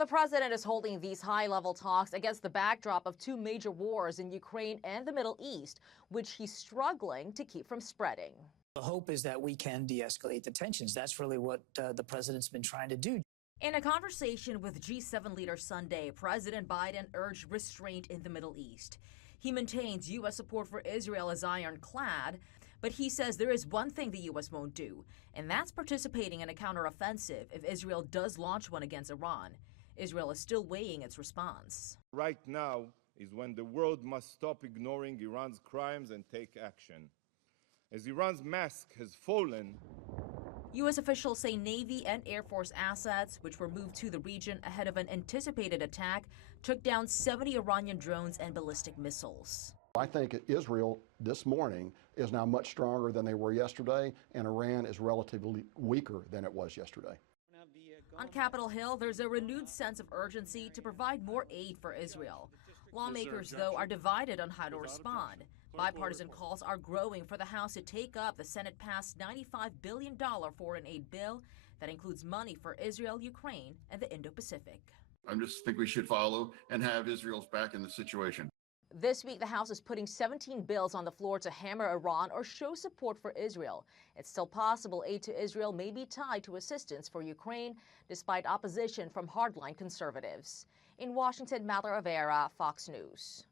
The president is holding these high-level talks against the backdrop of two major wars in Ukraine and the Middle East, which he's struggling to keep from spreading. The hope is that we can de-escalate the tensions. That's really what the president's been trying to do. In a conversation with G7 leaders Sunday, President Biden urged restraint in the Middle East. He maintains U.S. support for Israel is ironclad, but he says there is one thing the U.S. won't do, and that's participating in a counteroffensive if Israel does launch one against Iran. Israel is still weighing its response. Right now is when the world must stop ignoring Iran's crimes and take action. As Iran's mask has fallen, U.S. officials say Navy and Air Force assets, which were moved to the region ahead of an anticipated attack, took down 70 Iranian drones and ballistic missiles. I think Israel this morning is now much stronger than they were yesterday, and Iran is relatively weaker than it was yesterday. On Capitol Hill, there's a renewed sense of urgency to provide more aid for Israel. Lawmakers, though, are divided on how to respond. Bipartisan calls are growing for the House to take up the Senate-passed $95 billion foreign aid bill that includes money for Israel, Ukraine, and the Indo-Pacific. I just think we should follow and have Israel's back in the situation. This week, the House is putting 17 bills on the floor to hammer Iran or show support for Israel. It's still possible aid to Israel may be tied to assistance for Ukraine, despite opposition from hardline conservatives. In Washington, Mallory Rivera, Fox News.